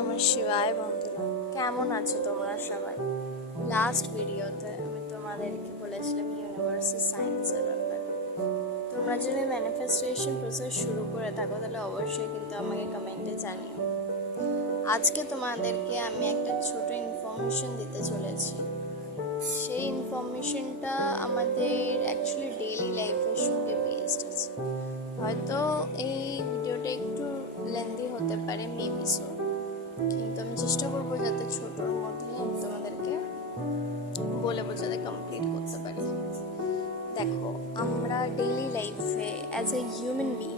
নমঃ শিবায় বন্ধুরা, কেমন আছো তোমরা সবাই? লাস্ট ভিডিওতে আমি তোমাদেরকে বলেছিলাম ইউনিভার্সাল সায়েন্সের ব্যাপারে। তোমরা যদি ম্যানিফেস্টেশন প্রসেস শুরু করে থাকো তাহলে অবশ্যই কিন্তু আমাকে কমেন্টে জানিও। আজকে তোমাদেরকে আমি একটা ছোট ইনফরমেশন দিতে চলেছি। সেই ইনফরমেশনটা আমাদের অ্যাকচুয়ালি ডেইলি লাইফের সঙ্গে বেসড আছে। হয়তো এই ভিডিওটা একটু লেন্দি হতে পারে, মেবি সো, কিন্তু আমি চেষ্টা করবো যাতে ছোটোর মধ্যে আমি তোমাদেরকে বলে বোঝাতে কমপ্লিট করতে পারি। দেখো, আমরা ডেইলি লাইফে অ্যাজ এ হিউম্যান বিং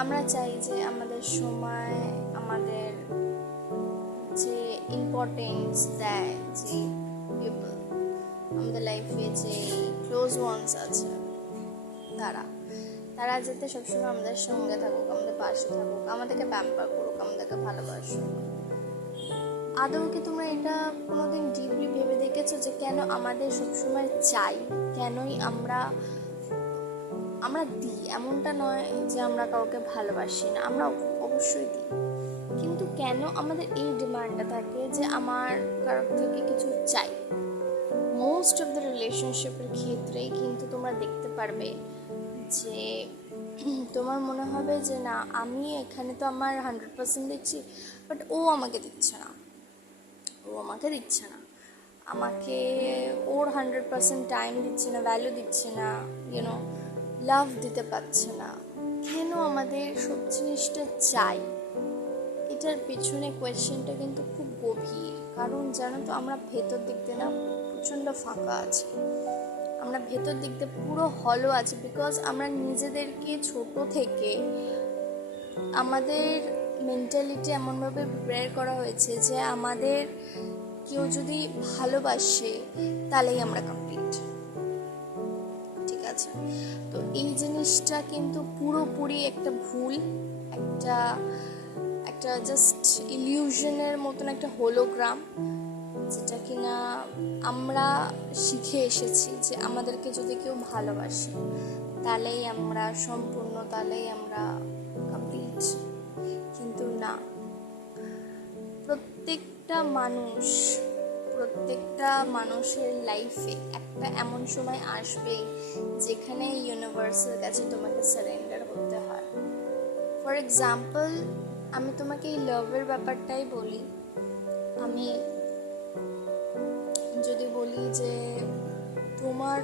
আমরা চাই যে আমাদের সময়, আমাদের যে ইম্পর্টেন্স দেয় যে পিপল, আমাদের লাইফে যে ক্লোজ ওয়ান্স আছে তারা যাতে সবসময় আমাদের সঙ্গে থাকুক, আমাদের পাশে থাকুক, আমাদেরকে প্যাম্পার করুক, আমাদেরকে ভালোবাসুক। আদৌ কি তোমরা এটা কোনোদিন ডিপলি ভেবে দেখেছো যে কেন আমাদের সবসময় চাই, কেনই আমরা দিই? এমনটা নয় যে আমরা কাউকে ভালোবাসি না, আমরা অবশ্যই দিই, কিন্তু কেন আমাদের এই ডিমান্ডটা থাকে যে আমার কারোর থেকে কিছু চাই? মোস্ট অফ দ্য রিলেশনশিপের ক্ষেত্রেই কিন্তু তোমরা দেখতে পারবে যে তোমার মনে হবে যে না, আমি এখানে তো আমার 100% দিচ্ছি, বাট ও আমাকে দিচ্ছে না, আমাকে ওর 100% টাইম দিচ্ছে না, ভ্যালু দিচ্ছে না, লাভ দিতে পারছে না। কেন আমাদের সব জিনিসটা চাই? এটার পেছনে কোয়েশ্চেনটা কিন্তু খুব গভীর। কারণ জানো তো, আমরা ভেতর দিক দিয়ে না প্রচণ্ড ফাঁকা আছে, আমরা ভেতর দিক দিয়ে পুরো হলো আছে, বিকজ আমরা নিজেদেরকে ছোট থেকে আমাদের মেন্টালিটি এমনভাবে প্রিপেয়ার করা হয়েছে যে আমাদের কেউ যদি ভালোবাসে তাহলেই আমরা কমপ্লিট, ঠিক আছে? তো এই জিনিসটা কিন্তু পুরোপুরি একটা ভুল, একটা জাস্ট ইলিউশনের মতন, একটা হোলোগ্রাম, যেটা কিনা আমরা শিখে এসেছি যে আমাদেরকে যদি কেউ ভালোবাসে তাহলেই আমরা সম্পূর্ণ, তাহলেই আমরা কমপ্লিট। কিন্তু না, প্রত্যেকটা মানুষের লাইফে একটা এমন সময় আসবে যেখানে ইউনিভার্সের কাছে তোমাকে সারেন্ডার হতে হয়। ফর এক্সাম্পল, আমি তোমাকে এই লাভের ব্যাপারটাই বলি। আমি যদি বলি যে তোমার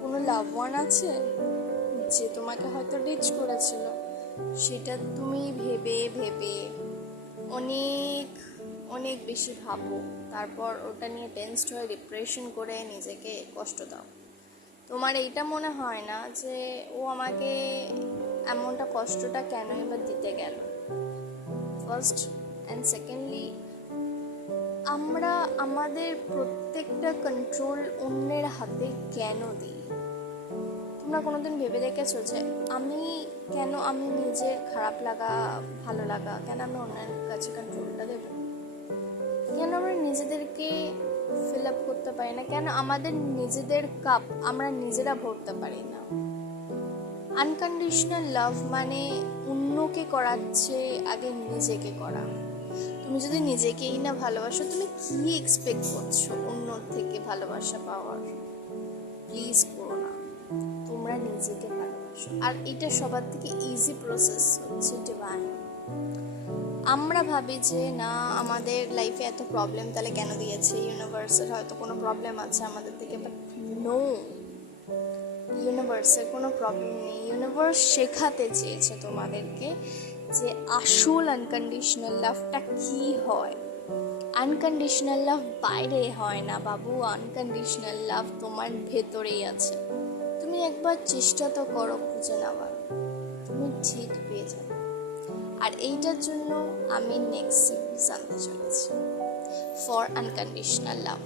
কোনো লাভ ওয়ান আছে যে তোমাকে হয়তো ডিচ করেছিল, সেটা তুমি ভেবে অনেক অনেক বেশি ভাবো, তারপর ওটা নিয়ে টেনসড হয়ে ডিপ্রেশন করে নিজেকে কষ্ট দাও। তোমার এইটা মনে হয় না যে ও আমাকে এমনটা কষ্টটা কেন এবার দিতে গেল? ফার্স্ট অ্যান্ড সেকেন্ডলি, আমরা আমাদের প্রত্যেকটা কন্ট্রোল অন্যের হাতে কেন দিই? তোমরা কোনোদিন ভেবে দেখেছো যে আমি নিজের খারাপ লাগা, ভালো লাগা কেন আমি অন্যের কাছে কন্ট্রোলটা দেবো? কেন আমরা নিজেদেরকে ফিল আপ করতে পারি না? কেন আমাদের নিজেদের কাপ আমরা নিজেরা ভরতে পারি না? আনকন্ডিশনাল লাভ মানে অন্যকে করাচ্ছে আগে নিজেকে করা। তুমি যদি নিজেকেই না ভালোবাসো, তুমি কি এক্সপেক্ট করছো অন্যর থেকে ভালোবাসা পাওয়ার? প্লিজ করো না, তোমরা নিজেকে ভালোবাসো। আর এটা সবার থেকে ইজি প্রসেস হচ্ছে ডিভাইন। আমরা ভাবি যে না, আমাদের লাইফে এত প্রবলেম তাহলে কেন দিয়েছে? ইউনিভার্সের হয়তো কোনো প্রবলেম আছে আমাদের থেকে, বাট নো, ইউনিভার্সের কোনো প্রবলেম নেই। ইউনিভার্স শেখাতে চেয়েছে তোমাদেরকে যে আসল আনকন্ডিশনাল লাভটা কি হয়। আনকন্ডিশনাল লাভ বাইরে হয় না বাবু, আনকন্ডিশনাল লাভ তোমার ভেতরেই আছে। তুমি একবার চেষ্টা তো করো খুঁজে নেওয়ার, তুমি ঠিক পেয়ে যাবে। আর এইটার জন্য আমি নেক্সট সিরিজ আনতে চলেছি, ফর আনকন্ডিশনাল লাভ।